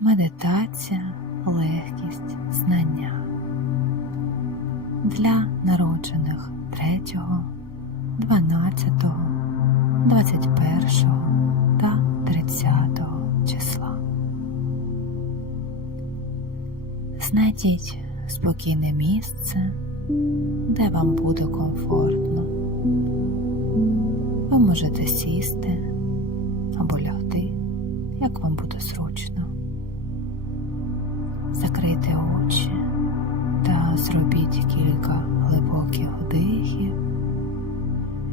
медитація, легкість, знання для народжених 3, 12, 21 та 30 числа. Знайдіть спокійне місце, де вам буде комфортно. Ви можете сісти або лягти, як вам буде зручно. Закрийте очі та зробіть кілька глибоких вдихів,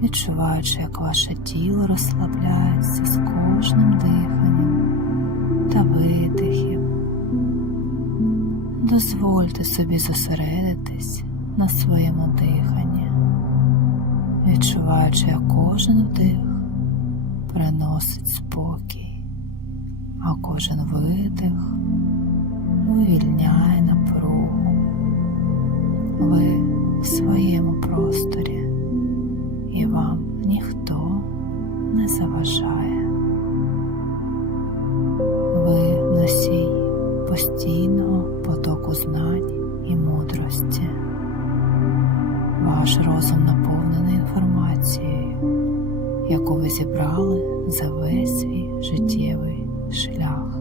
відчуваючи, як ваше тіло розслабляється з кожним диханням та видихів. Дозвольте собі зосередитись на своєму диханні, відчуваючи, як кожен вдих приносить спокій, а кожен видих вивільняє напругу. Ви в своєму просторі, і вам ніхто не заважає. Ви носій постійного потоку знань і мудрості. Ваш розум наповнений інформацією, яку ви зібрали за весь свій життєвий шлях.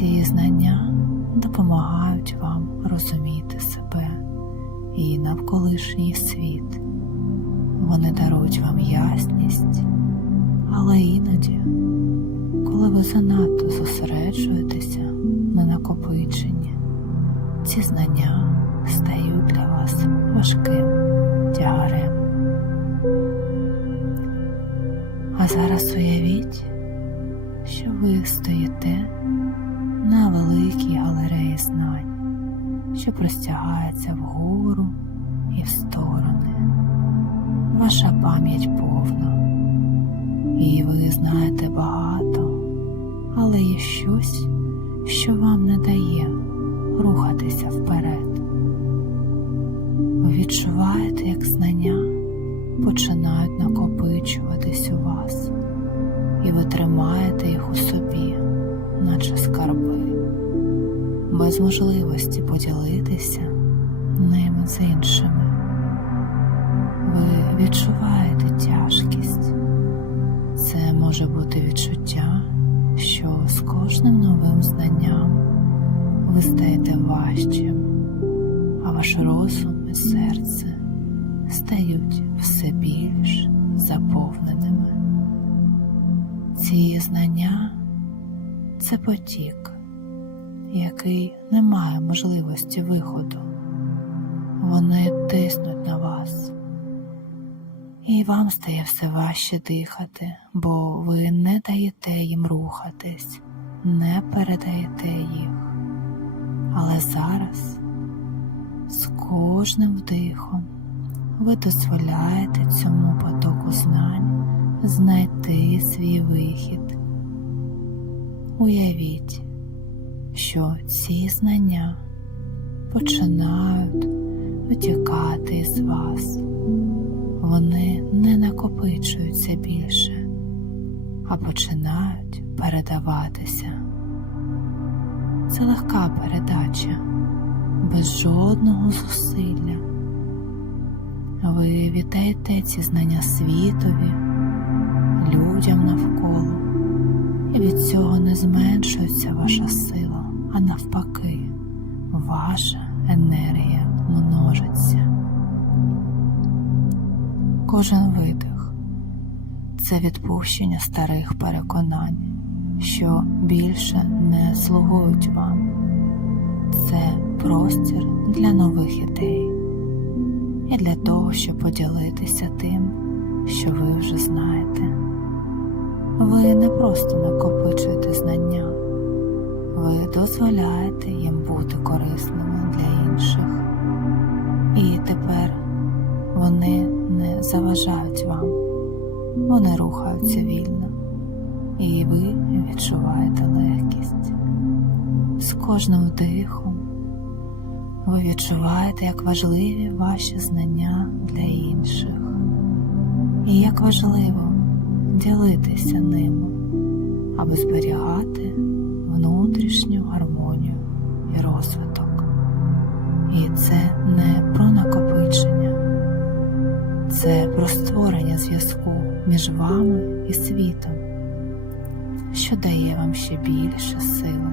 Ці знання допомагають вам розуміти себе і навколишній світ. Вони дарують вам ясність, але іноді, коли ви занадто зосереджуєтеся на накопиченні, ці знання стають для вас важким тягарем. А зараз уявіть, що ви стоїте на великій галереї знань, що простягається вгору і в сторони. Ваша пам'ять повна, і ви знаєте багато, але є щось, що вам не дає рухатися вперед. Ви відчуваєте, як знання починають накопичуватись у вас, і ви тримаєте їх у собі, наче скарби, без можливості поділитися ними з іншими. Ви відчуваєте тяжкість. Це може бути відчуття, що з кожним новим знанням ви стаєте важчим, а ваш розум і серце стають все більш заповненими. Ці знання це потік, який не має можливості виходу. Вони тиснуть на вас, і вам стає все важче дихати, бо ви не даєте їм рухатись, не передаєте їх. Але зараз з кожним вдихом ви дозволяєте цьому потоку знань знайти свій вихід. Уявіть, що ці знання починають витікати з вас. Вони не накопичуються більше, а починають передаватися. Це легка передача, без жодного зусилля. Ви віддаєте ці знання світові, людям навколо, від цього не зменшується ваша сила, а навпаки, ваша енергія множиться. Кожен видих це відпущення старих переконань, що більше не слугують вам. Це простір для нових ідей і для того, щоб поділитися тим, що ви просто накопичуєте знання, ви дозволяєте їм бути корисними для інших. І тепер вони не заважають вам, вони рухаються вільно, і ви відчуваєте легкість. З кожним вдихом ви відчуваєте, як важливі ваші знання для інших, і як важливо ділитися ними, аби зберігати внутрішню гармонію і розвиток. І це не про накопичення, це про створення зв'язку між вами і світом, що дає вам ще більше сили.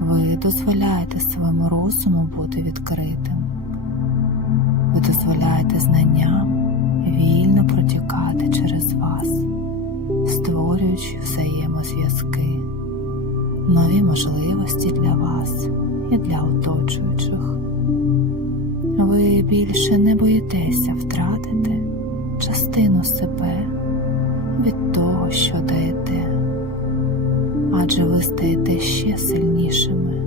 Ви дозволяєте своєму розуму бути відкритим. Ви дозволяєте знанням взаємозв'язки, нові можливості для вас і для оточуючих. Ви більше не боїтеся втратити частину себе від того, що даєте, адже ви стаєте ще сильнішими,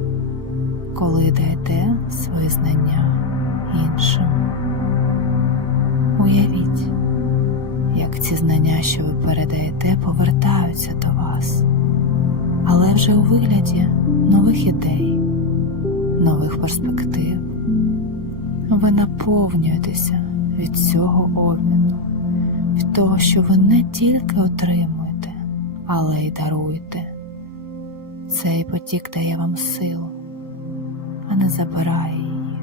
коли даєте свої знання іншим. Уявіть, як ці знання, що ви передаєте, повертаються до вас, але вже у вигляді нових ідей, нових перспектив. Ви наповнюєтеся від цього обміну, від того, що ви не тільки отримуєте, але й даруєте. Цей потік дає вам силу, а не забирає її.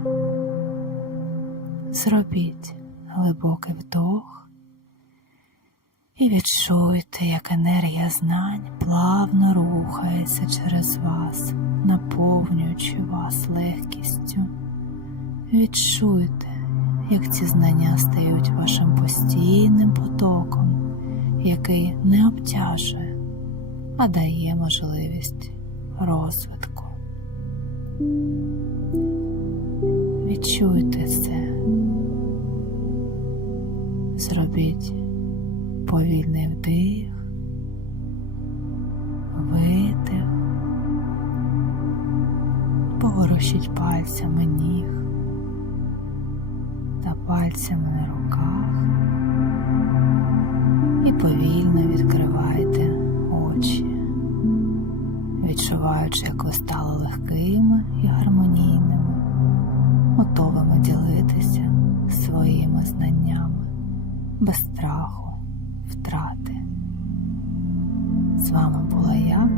Зробіть глибокий вдох і відчуйте, як енергія знань плавно рухається через вас, наповнюючи вас легкістю. Відчуйте, як ці знання стають вашим постійним потоком, який не обтяжує, а дає можливість розвитку. Відчуйте це. Зробіть повільний вдих, видих, поворушіть пальцями ніг та пальцями на руках. І повільно відкривайте очі, відчуваючи, як ви стали легкими і гармонійними, готовими ділитися вами була я,